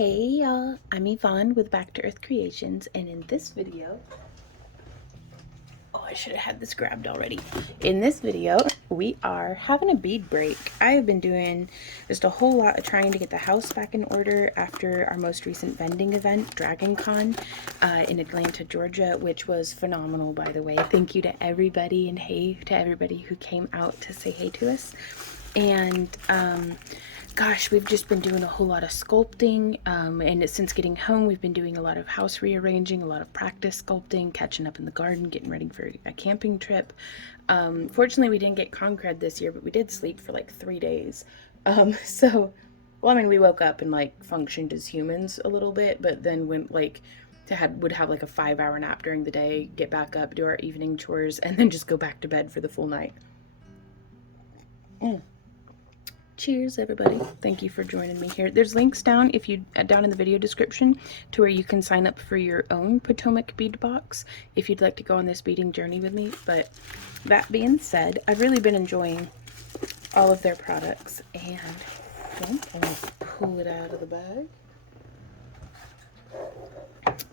Hey y'all, I'm Yvonne with Back to Earth Creations, and in this video, I should have had this grabbed already. In this video, we are having a bead break. I have been doing just a whole lot of trying to get the house back in order after our most recent vending event, Dragon Con, in Atlanta, Georgia, which was phenomenal, by the way. Thank you to everybody, and hey to everybody who came out to say hey to us. And gosh, we've just been doing a whole lot of sculpting, and since getting home we've been doing a lot of house rearranging, a lot of practice sculpting, catching up in the garden, getting ready for a camping trip. Fortunately we didn't get concrete this year, but we did sleep for like 3 days. So well, I mean, we woke up and like functioned as humans a little bit, but then went like would have like a 5-hour nap during the day, get back up, do our evening chores, and then just go back to bed for the full night. Cheers, everybody. Thank you for joining me here. There's links down down in the video description to where you can sign up for your own Potomac Bead box if you'd like to go on this beading journey with me. But that being said, I've really been enjoying all of their products, and I'm gonna pull it out of the bag.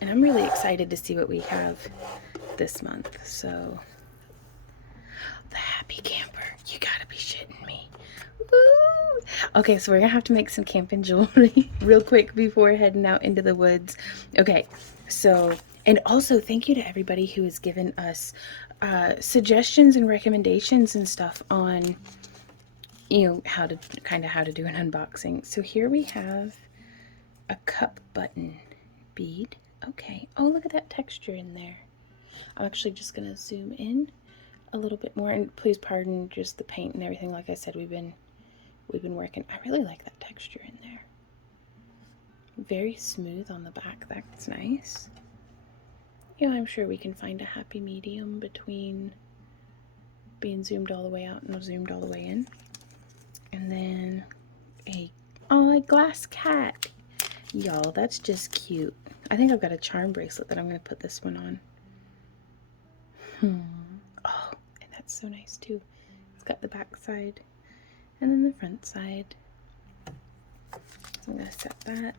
And I'm really excited to see what we have this month. So, the Happy Camper, you gotta be shitting me. Woo! Okay, so we're gonna have to make some camping jewelry real quick before heading out into the woods. Okay, so, and also thank you to everybody who has given us suggestions and recommendations and stuff on, you know, how to do an unboxing. So here we have a cup button bead. Okay, oh, look at that texture in there. I'm actually just gonna zoom in a little bit more, and please pardon just the paint and everything. Like I said, we've been working. I really like that texture in there. Very smooth on the back. That's nice. You know, I'm sure we can find a happy medium between being zoomed all the way out and zoomed all the way in. And then a glass cat. Y'all, that's just cute. I think I've got a charm bracelet that I'm going to put this one on. Oh, and that's so nice too. It's got the back side and then the front side. So I'm going to set that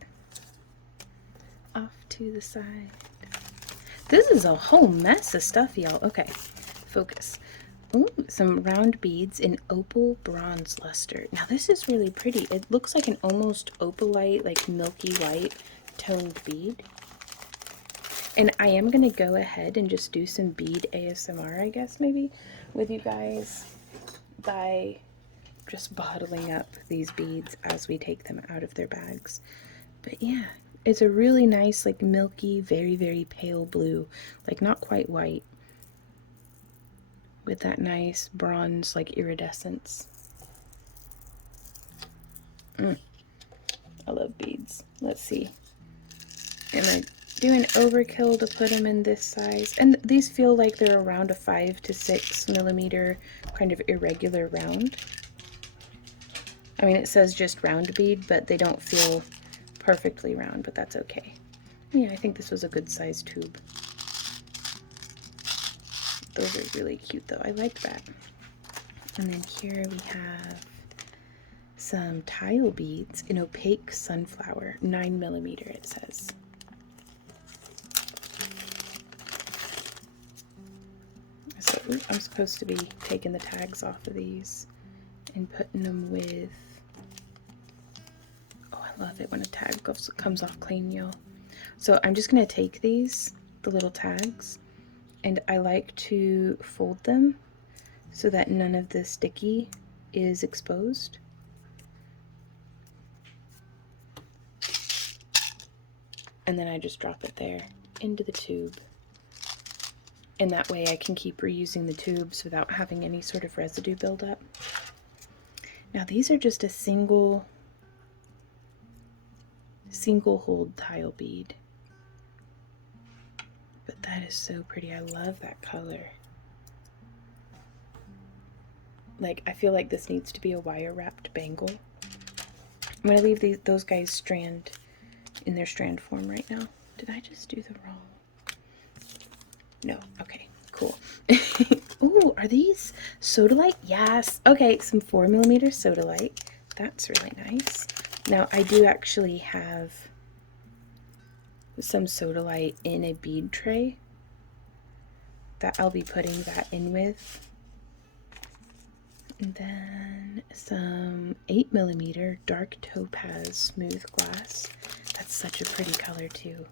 off to the side. This is a whole mess of stuff, y'all. Okay, focus. Ooh, some round beads in opal bronze luster. Now this is really pretty. It looks like an almost opalite, like milky white toned bead. And I am going to go ahead and just do some bead ASMR, I guess, maybe, with you guys by just bottling up these beads as we take them out of their bags. But yeah, it's a really nice, like, milky, very, very pale blue, like not quite white, with that nice bronze, like, iridescence. I love beads. Let's see. Am I doing overkill to put them in this size? And these feel like they're around a 5 to 6 millimeter kind of irregular round. I mean, it says just round bead, but they don't feel perfectly round, but that's okay. Yeah, I think this was a good size tube. Those are really cute though. I like that. And then here we have some tile beads in opaque sunflower, 9 millimeter it says. So I'm supposed to be taking the tags off of these and putting them with, oh, I love it when a tag comes off clean, y'all. So I'm just going to take these, the little tags, and I like to fold them so that none of the sticky is exposed. And then I just drop it there into the tube. And that way I can keep reusing the tubes without having any sort of residue buildup. Now these are just a single hold tile bead. But that is so pretty. I love that color. Like, I feel like this needs to be a wire wrapped bangle. I'm gonna leave those guys strand in their strand form right now. Did I just do the wrong? No. Okay, cool. Ooh, are these sodalite? Yes. Okay, some 4mm sodalite. That's really nice. Now, I do actually have some sodalite in a bead tray that I'll be putting that in with. And then some 8mm dark topaz smooth glass. That's such a pretty color too.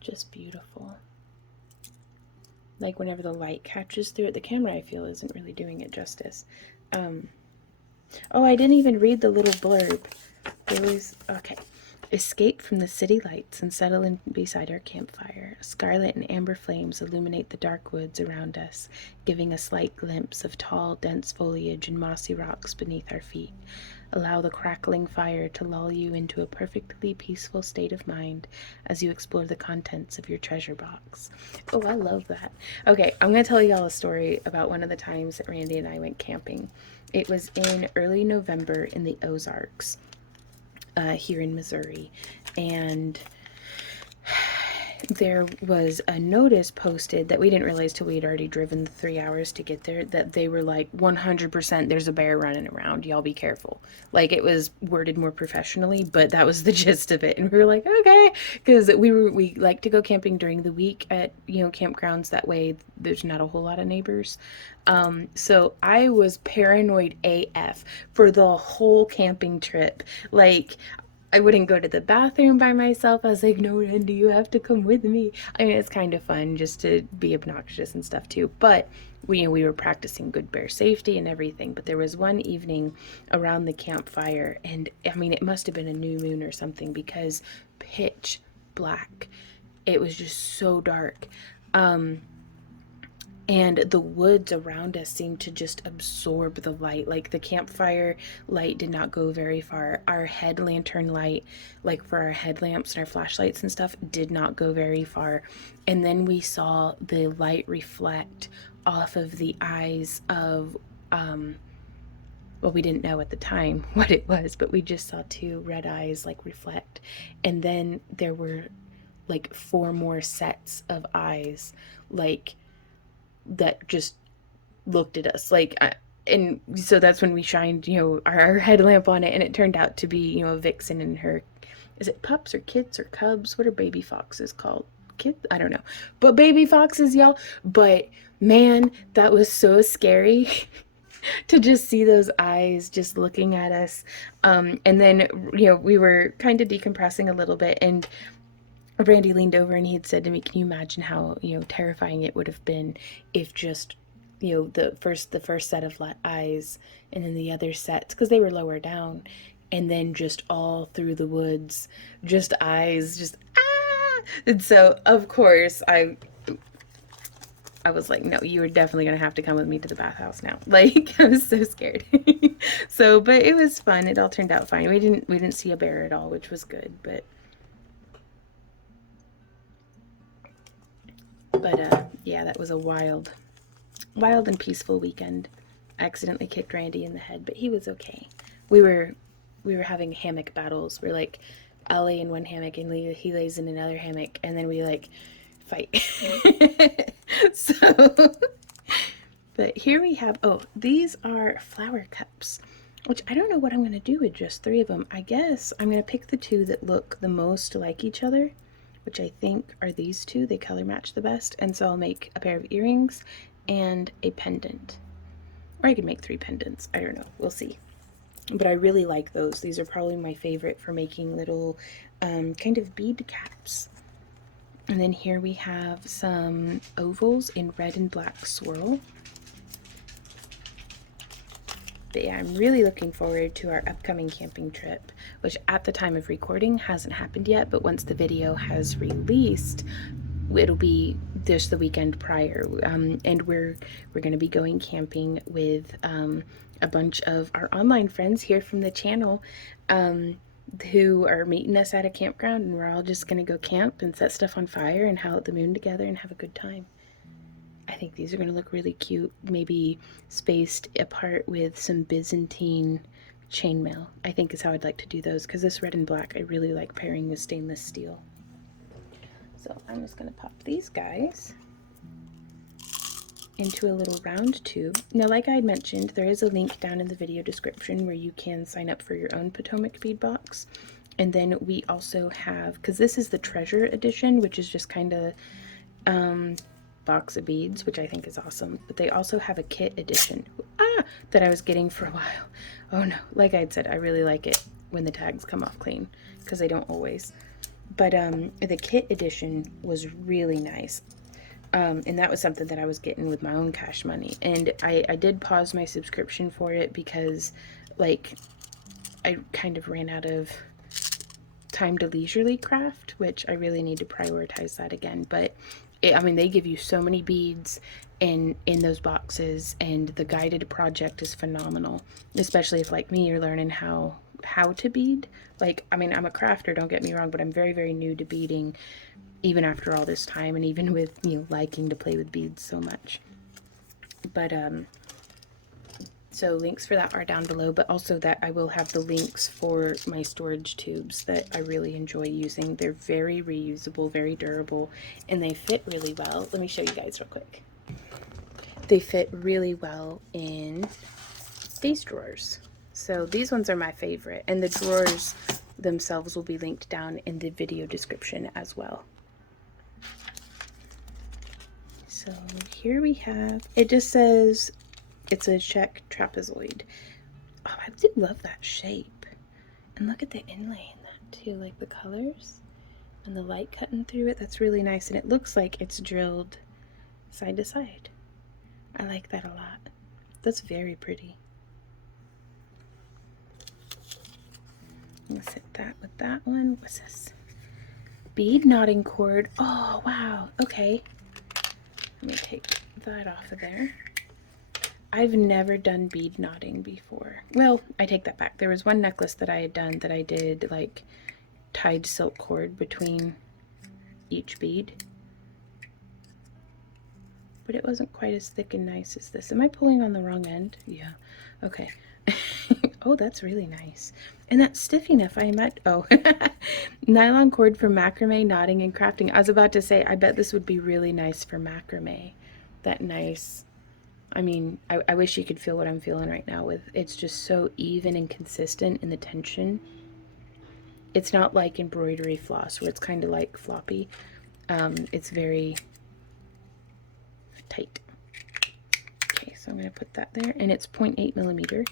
Just beautiful. Like whenever the light catches through it, the camera I feel isn't really doing it justice. Oh, I didn't even read the little blurb. Okay. Escape from the city lights and settle in beside our campfire. Scarlet and amber flames illuminate the dark woods around us, giving a slight glimpse of tall, dense foliage and mossy rocks beneath our feet. Allow the crackling fire to lull you into a perfectly peaceful state of mind as you explore the contents of your treasure box. Oh, I love that. Okay, I'm going to tell y'all a story about one of the times that Randy and I went camping. It was in early November in the Ozarks, here in Missouri, and there was a notice posted that we didn't realize till we had already driven the 3 hours to get there, that they were like, 100% there's a bear running around, y'all be careful. Like, it was worded more professionally, but that was the gist of it. And we were like, okay, because we like to go camping during the week at, you know, campgrounds, that way there's not a whole lot of neighbors. So I was paranoid AF for the whole camping trip. Like, I wouldn't go to the bathroom by myself. I was like, no, Randy, you have to come with me. I mean, it's kind of fun just to be obnoxious and stuff too. But we were practicing good bear safety and everything. But there was one evening around the campfire, and I mean, it must have been a new moon or something, because pitch black. It was just so dark. And the woods around us seemed to just absorb the light. Like, the campfire light did not go very far. Our head lantern light, like for our headlamps and our flashlights and stuff, did not go very far. And then we saw the light reflect off of the eyes of, well, we didn't know at the time what it was, but we just saw two red eyes like reflect. And then there were like 4 more sets of eyes, like, that just looked at us, like, and so that's when we shined, you know, our headlamp on it, and it turned out to be, you know, a vixen and her, is it pups or kits or cubs? What are baby foxes called? Kids? I don't know, but baby foxes, y'all. But man, that was so scary to just see those eyes just looking at us. And then, you know, we were kind of decompressing a little bit, and Randy leaned over and he had said to me, can you imagine how, you know, terrifying it would have been if just, you know, the first set of eyes, and then the other sets, because they were lower down, and then just all through the woods, just eyes, just ah. And so of course I was like, no, you are definitely gonna have to come with me to the bathhouse now. Like, I was so scared. So, but it was fun. It all turned out fine. We didn't see a bear at all, which was good. But yeah, that was a wild and peaceful weekend. I accidentally kicked Randy in the head, but he was okay. We were having hammock battles. We're like, I'll lay in one hammock and he lays in another hammock, and then we like fight. So, but here we have, oh, these are flower cups, which I don't know what I'm going to do with just 3 of them. I guess I'm going to pick the 2 that look the most like each other, which I think are these 2. They color match the best. And so I'll make a pair of earrings and a pendant. Or I could make 3 pendants. I don't know. We'll see. But I really like those. These are probably my favorite for making little kind of bead caps. And then here we have some ovals in red and black swirl. But yeah, I'm really looking forward to our upcoming camping trip, which at the time of recording hasn't happened yet, but once the video has released, it'll be just the weekend prior. And we're going to be going camping with a bunch of our online friends here from the channel, who are meeting us at a campground, and we're all just going to go camp and set stuff on fire and howl at the moon together and have a good time. I think these are going to look really cute, maybe spaced apart with some Byzantine chainmail. I think is how I'd like to do those, because this red and black I really like pairing with stainless steel. So I'm just going to pop these guys into a little round tube. Now, like I had mentioned, there is a link down in the video description where you can sign up for your own Potomac bead box. And then we also have, because this is the treasure edition, which is just kind of box of beads, which I think is awesome. But they also have a kit edition that I was getting for a while. Oh no, like I had said, I really like it when the tags come off clean, because they don't always. But the kit edition was really nice. And that was something that I was getting with my own cash money. And I did pause my subscription for it because, like, I kind of ran out of time to leisurely craft, which I really need to prioritize that again. But I mean, they give you so many beads in those boxes, and the guided project is phenomenal, especially if, like me, you're learning how to bead. Like, I mean, I'm a crafter, don't get me wrong, but I'm very, very new to beading, even after all this time, and even with, you know, liking to play with beads so much. But so links for that are down below, but also that I will have the links for my storage tubes that I really enjoy using. They're very reusable, very durable, and they fit really well. Let me show you guys real quick. They fit really well in these drawers. So these ones are my favorite, and the drawers themselves will be linked down in the video description as well. So here we have, it just says it's a Czech trapezoid. Oh, I do love that shape. And look at the inlay in that too, like the colors and the light cutting through it. That's really nice, and it looks like it's drilled side to side. I like that a lot. That's very pretty. I'm gonna set that with that one. What's this? Bead knotting cord. Oh, wow. Okay. Let me take that off of there. I've never done bead knotting before. Well, I take that back. There was one necklace that I had done that I did like tied silk cord between each bead, but it wasn't quite as thick and nice as this. Am I pulling on the wrong end? Yeah. Okay. Oh, that's really nice. And that's stiff enough. I might, oh, nylon cord for macrame, knotting, and crafting. I was about to say, I bet this would be really nice for macrame. That nice, I mean, I wish you could feel what I'm feeling right now with, it's just so even and consistent in the tension. It's not like embroidery floss where it's kind of like floppy. It's very tight. Okay, so I'm going to put that there, and it's 0.8 millimeter.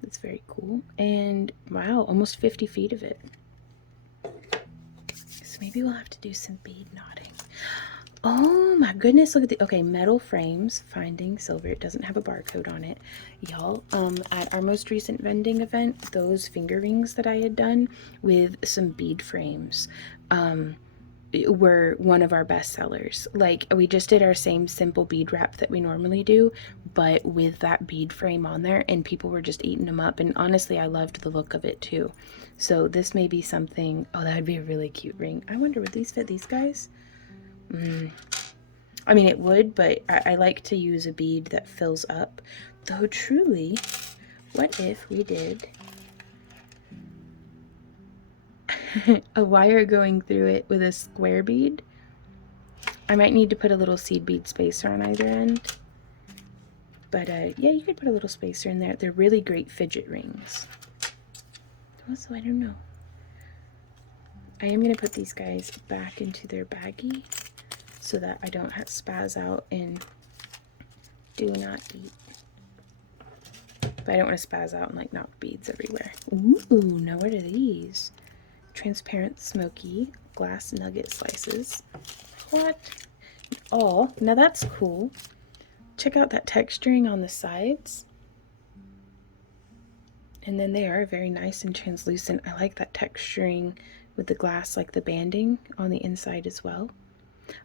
That's very cool. And wow, almost 50 feet of it. So maybe we'll have to do some bead knotting. Oh my goodness, look at the, okay, metal frames, finding silver. It doesn't have a barcode on it. Y'all, at our most recent vending event, those finger rings that I had done with some bead frames, were one of our best sellers. Like, we just did our same simple bead wrap that we normally do, but with that bead frame on there, and people were just eating them up. And honestly, I loved the look of it too. So this may be something, oh, that would be a really cute ring. I wonder, would these fit these guys? I mean, it would, but I like to use a bead that fills up. Though truly, what if we did a wire going through it with a square bead? I might need to put a little seed bead spacer on either end. But yeah, you could put a little spacer in there. They're really great fidget rings. Also, I don't know. I am going to put these guys back into their baggie so that I don't have spaz out and do not eat. But I don't want to spaz out and like knock beads everywhere. Ooh, now what are these? Transparent smoky glass nugget slices. What? Oh, now that's cool. Check out that texturing on the sides. And then they are very nice and translucent. I like that texturing with the glass, like the banding on the inside as well.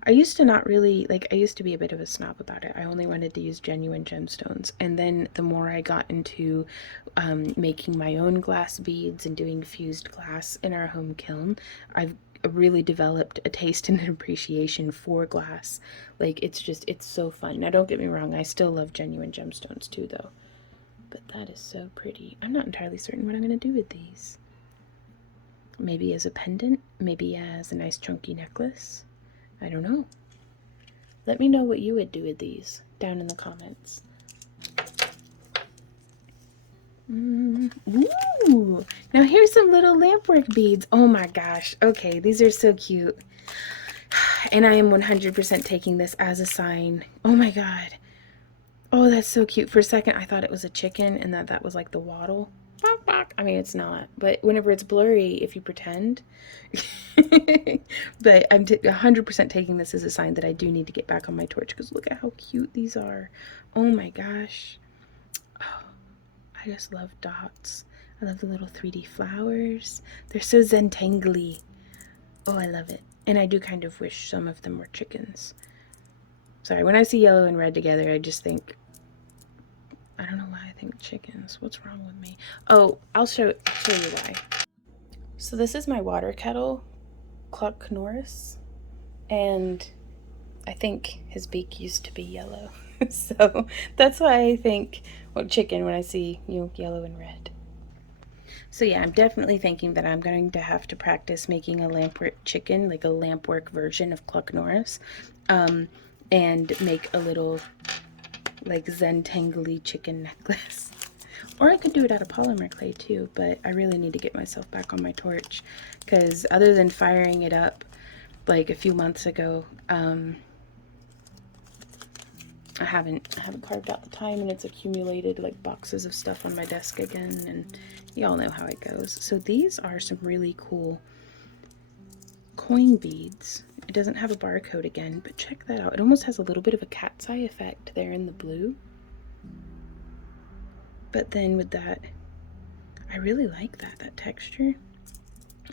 I used to not really, like, I used to be a bit of a snob about it. I only wanted to use genuine gemstones. And then the more I got into making my own glass beads and doing fused glass in our home kiln, I've really developed a taste and an appreciation for glass. Like, it's just, it's so fun. Now, don't get me wrong, I still love genuine gemstones too, though. But that is so pretty. I'm not entirely certain what I'm going to do with these. Maybe as a pendant, maybe as a nice chunky necklace. I don't know. Let me know what you would do with these down in the comments. Ooh, now here's some little Lampwork beads. Oh my gosh. Okay, these are so cute. And I am 100% taking this as a sign. Oh my god. Oh, that's so cute. For a second, I thought it was a chicken and that was like the waddle. I mean, it's not. But whenever it's blurry, if you pretend. But I'm 100% taking this as a sign that I do need to get back on my torch, because look at how cute these are. Oh my gosh. Oh, I just love dots. I love the little 3D flowers. They're so Zentangly. Oh, I love it. And I do kind of wish some of them were chickens. Sorry, when I see yellow and red together, I just think, I don't know why I think chickens. What's wrong with me? Oh, I'll show you why. So this is my water kettle, Cluck Norris, and I think his beak used to be yellow. So that's why I think, well, chicken when I see, you know, yellow and red. So yeah, I'm definitely thinking that I'm going to have to practice making a Lampwork chicken, like a Lampwork version of Cluck Norris, and make a little like Zentangly chicken necklace. Or I could do it out of polymer clay too, but I really need to get myself back on my torch, because other than firing it up like a few months ago, I haven't carved out the time, and it's accumulated like boxes of stuff on my desk again, and y'all know how it goes. So these are some really cool coin beads. It doesn't have a barcode again, but check that out. It almost has a little bit of a cat's eye effect there in the blue. But then with that, I really like that texture.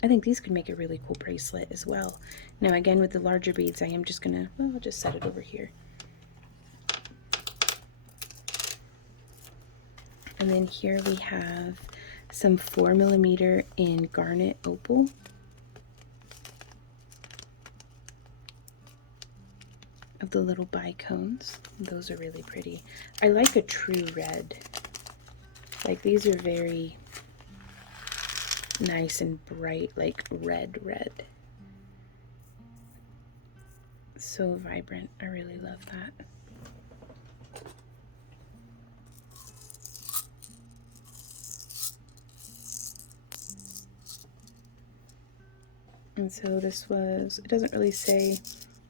I think these could make a really cool bracelet as well. Now again, with the larger beads, I am just gonna, well, I'll just set it over here. And then here we have some 4mm in garnet opal. Of the little bicones. Those are really pretty. I like a true red. Like these are very nice and bright, like red. So vibrant. I really love that. And so this was, it doesn't really say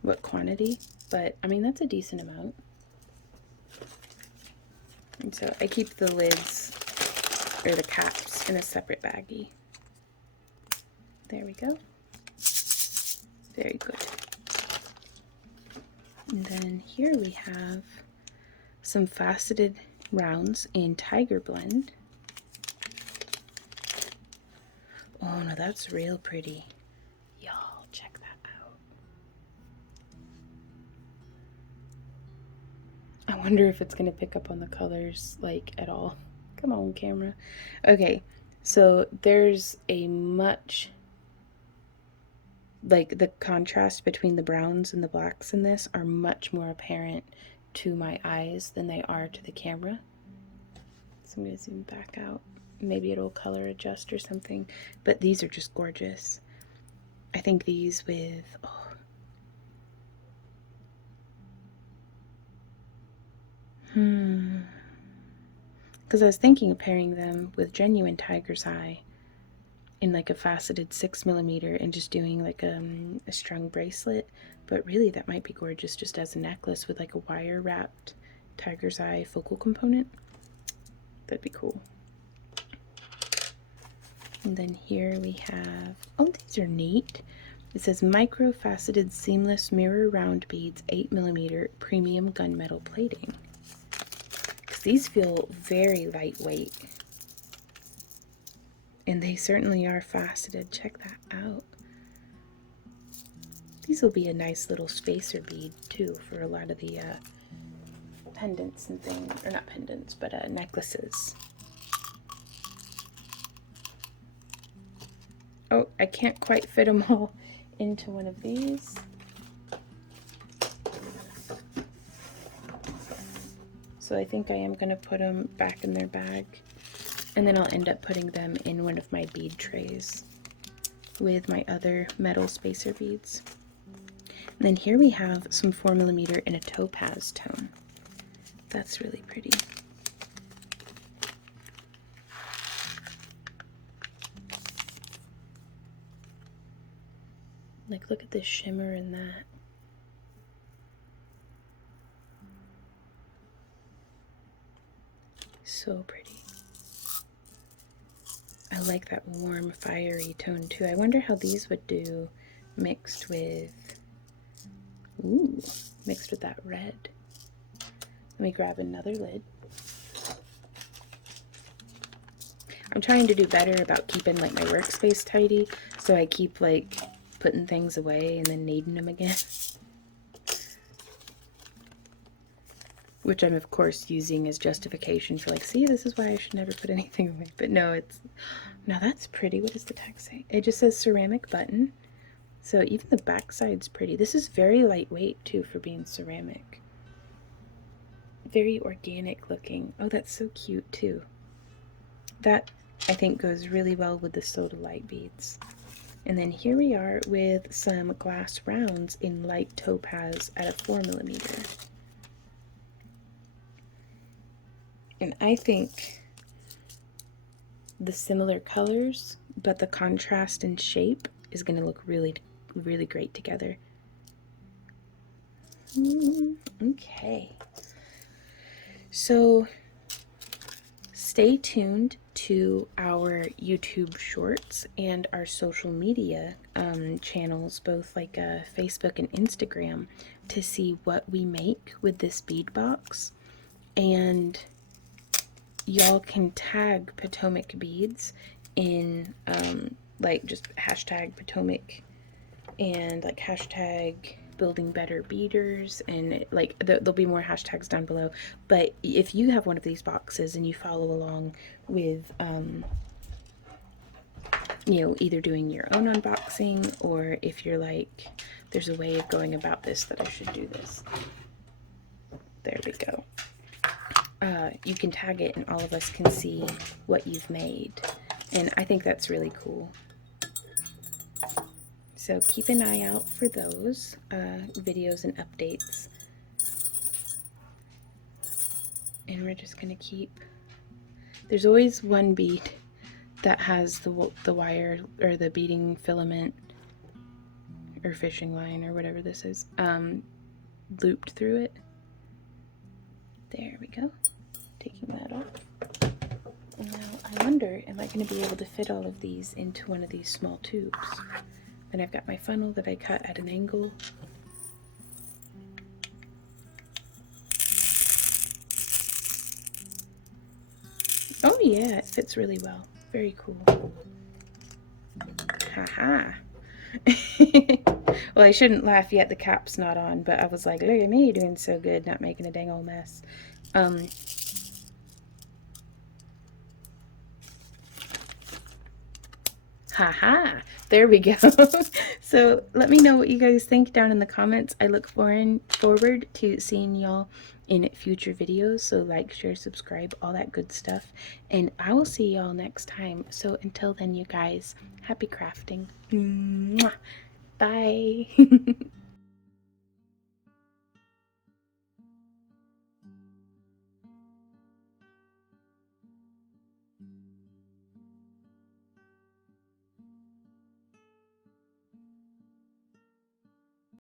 what quantity, but I mean, that's a decent amount. And so I keep the lids, or the caps, in a separate baggie. There we go. Very good. And then here we have some faceted rounds in Tiger Blend. Oh no, that's real pretty. Y'all, check that out. I wonder if it's gonna pick up on the colors, like, at all. Come on, camera. Okay, so there's a much, like, the contrast between the browns and the blacks in this are much more apparent to my eyes than they are to the camera. So I'm gonna zoom back out. Maybe it'll color adjust or something, but these are just gorgeous. I think these with, oh, because I was thinking of pairing them with genuine tiger's eye in like a faceted 6mm and just doing like a strung bracelet, but really that might be gorgeous just as a necklace with like a wire wrapped tiger's eye focal component. That'd be cool. And then here we have, oh, these are neat. It says micro faceted seamless mirror round beads, 8mm premium gunmetal plating. Because these feel very lightweight. And they certainly are faceted. Check that out. These will be a nice little spacer bead too for a lot of the pendants and things, or not pendants, but necklaces. Oh, I can't quite fit them all into one of these. So I think I am going to put them back in their bag, and then I'll end up putting them in one of my bead trays with my other metal spacer beads. And then here we have some 4mm in a topaz tone. That's really pretty. Like, look at the shimmer in that. So pretty. I like that warm, fiery tone too. I wonder how these would do mixed with, ooh, mixed with that red. Let me grab another lid. I'm trying to do better about keeping like my workspace tidy, so I keep like putting things away and then needing them again. Which I'm of course using as justification for like, see, this is why I should never put anything away. But no, it's, now that's pretty. What does the tag say? It just says ceramic button. So even the back side's pretty. This is very lightweight too for being ceramic. Very organic looking. Oh, that's so cute too. That I think goes really well with the soda light beads. And then here we are with some glass rounds in light topaz at a 4mm. And I think the similar colors, but the contrast and shape is going to look really, really great together. Okay. So stay tuned to our YouTube shorts and our social media channels, both like Facebook and Instagram, to see what we make with this bead box. And y'all can tag Potomac Beads in like just hashtag Potomac and like hashtag building better beaders, and like there'll be more hashtags down below. But if you have one of these boxes and you follow along with you know, either doing your own unboxing, or if you're like, there's a way of going about this that I should do this, there we go. You can tag it and all of us can see what you've made, and I think that's really cool. So keep an eye out for those videos and updates. And we're just gonna keep, there's always one bead that has the wire or the beading filament or fishing line or whatever this is looped through it. There we go. Taking that off. And now I wonder, am I going to be able to fit all of these into one of these small tubes? Then I've got my funnel that I cut at an angle. Oh yeah, it fits really well. Very cool. Haha. Well, I shouldn't laugh yet, the cap's not on, but I was like, look at me doing so good, not making a dang old mess. Haha, there we go. So let me know what you guys think down in the comments. I look forward to seeing y'all in future videos. So like, share, subscribe, all that good stuff. And I will see y'all next time. So until then, you guys, happy crafting. Mwah. Bye.